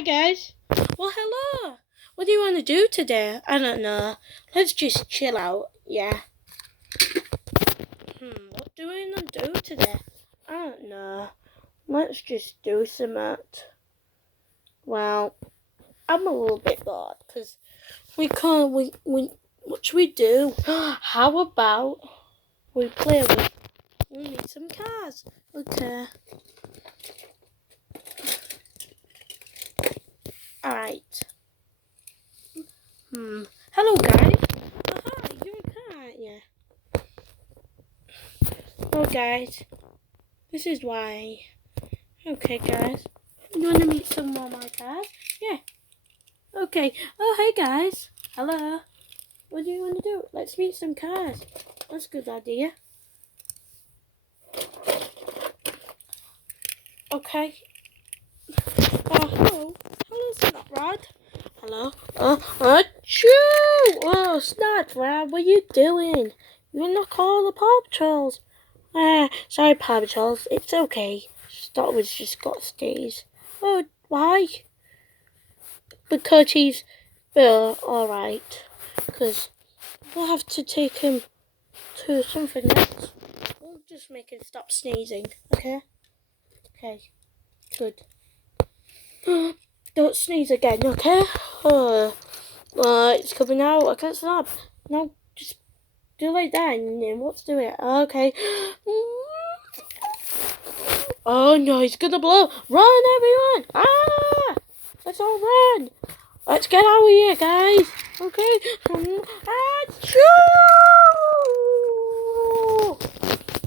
Hey guys. Well, hello. What do you want to do today? I don't know. Let's just chill out. Yeah. What do we want to do today? I don't know. Let's just do some. Well, I'm a little bit bored because we can't. What should we do? How about we need some cars? Okay. All right. Hello, guys. Oh, hi. You're a car, aren't you? Oh, guys. This is why. Okay, guys. You want to meet some more of my cars? Yeah. Okay. Oh, hey, guys. Hello. What do you want to do? Let's meet some cars. That's a good idea. Okay. Hello. Hello, Snot Rod. Hello. Achoo! Oh, Snot Rod, what are you doing? You're not calling the Paw Patrols. Sorry, Paw Patrols. It's okay. Snot was just got a sneeze. Oh, why? Because he's alright. Because we'll have to take him to something else. We'll just make him stop sneezing, okay? Okay, good. Don't sneeze again, okay? It's coming out. I can't stop. No, just do like that and then let's do it. Okay. Oh no, he's gonna blow. Run, everyone! Ah! Let's all run. Let's get out of here, guys. Okay. Achoo!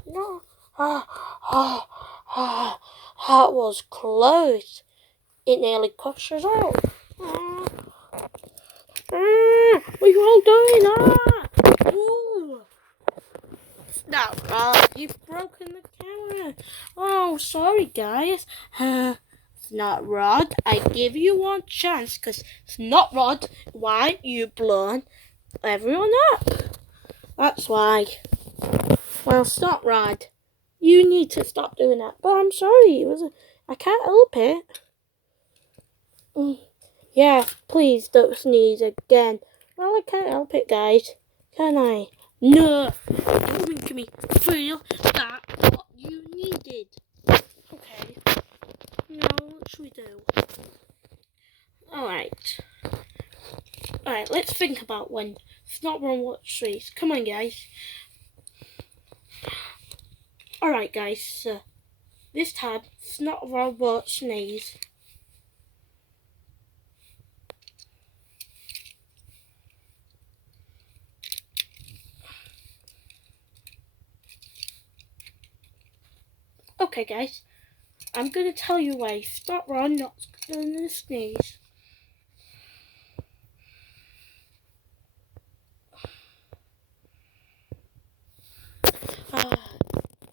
No. That was close. It nearly cost us out. What are you all doing? Ooh. Snot Rod, you've broken the camera. Oh, sorry, guys. Snot Rod, I give you one chance because Snot Rod, why you blown everyone up? That's why. Well, Snot Rod, you need to stop doing that. But I'm sorry, I can't help it. Yeah, please don't sneeze again. Well, I can't help it, guys. Can I? No, don't make me feel that what you needed. Okay. Now, what should we do? Alright, let's think about when Snot Rod watch Sneeze. Come on, guys. Alright, guys, so this time, Snot Rod watch Sneeze. Okay, guys, I'm going to tell you why Snot Rod not going to sneeze.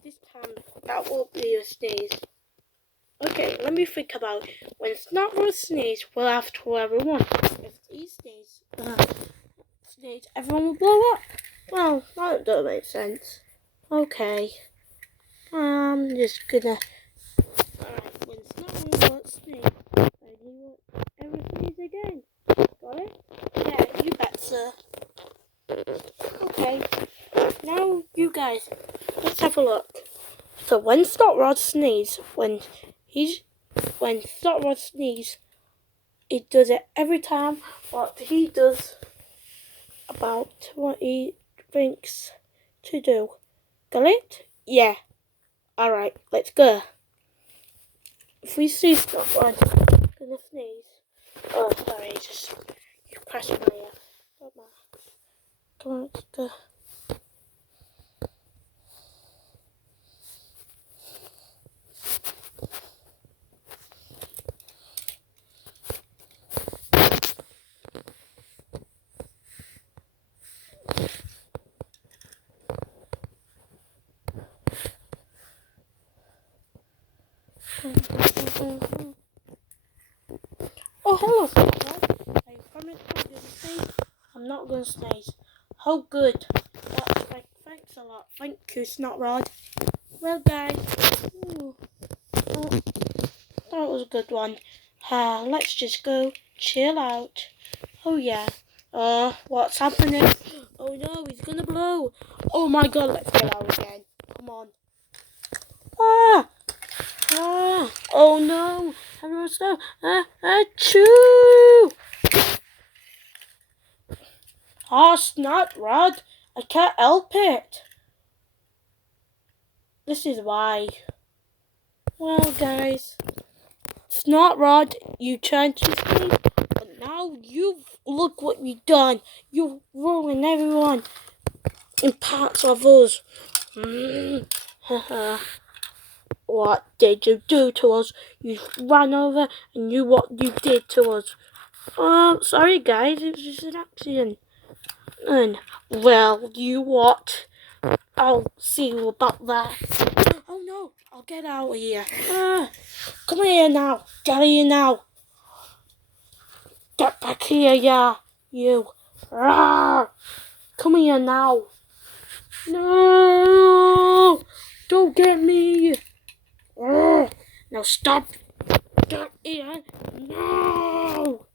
This time, that won't be a sneeze. Okay, let me think about it. When Snot Rod sneeze, we'll have to everyone. If he sneeze, everyone will blow up. Well, that don't make sense. Okay. I'm just gonna. Alright, when Snot Rod sneeze, I do ever sneeze again. Got it? Yeah, you bet, sir. Okay. Now, you guys, let's have a look. So when Snot Rod sneeze, when Snot Rod sneeze, he does it every time. What he does about what he thinks to do. Got it? Yeah. Alright, let's go. If we see Snot Rod gonna sneeze. Oh, sorry, you pressed my Come on, let's go. Oh, hello, Snot Rod. I promise I'm going to sneeze. I'm not going to sneeze. Oh, good. Thanks a lot. Thank you, Snot Rod. Well, guys, that was a good one. Let's just go chill out. Oh yeah. What's happening? Oh no, he's gonna blow. Oh my god, let's get out again. Come on. Ah! Ah! Oh no! Hello, sir. Achoo! Snot Rod. I can't help it. This is why. Well, guys, Snot Rod, you tried to escape, but now look what you've done. You've ruined everyone in parts of us. What did you do to us? You ran over and what you did to us. Sorry guys, it was just an accident. And, well, you what? I'll see you about that. Oh no, I'll get out of here. Come here now. Get here now. Get back here, yeah. You. Come here now. No! Don't get me. Now stop. Get here. No!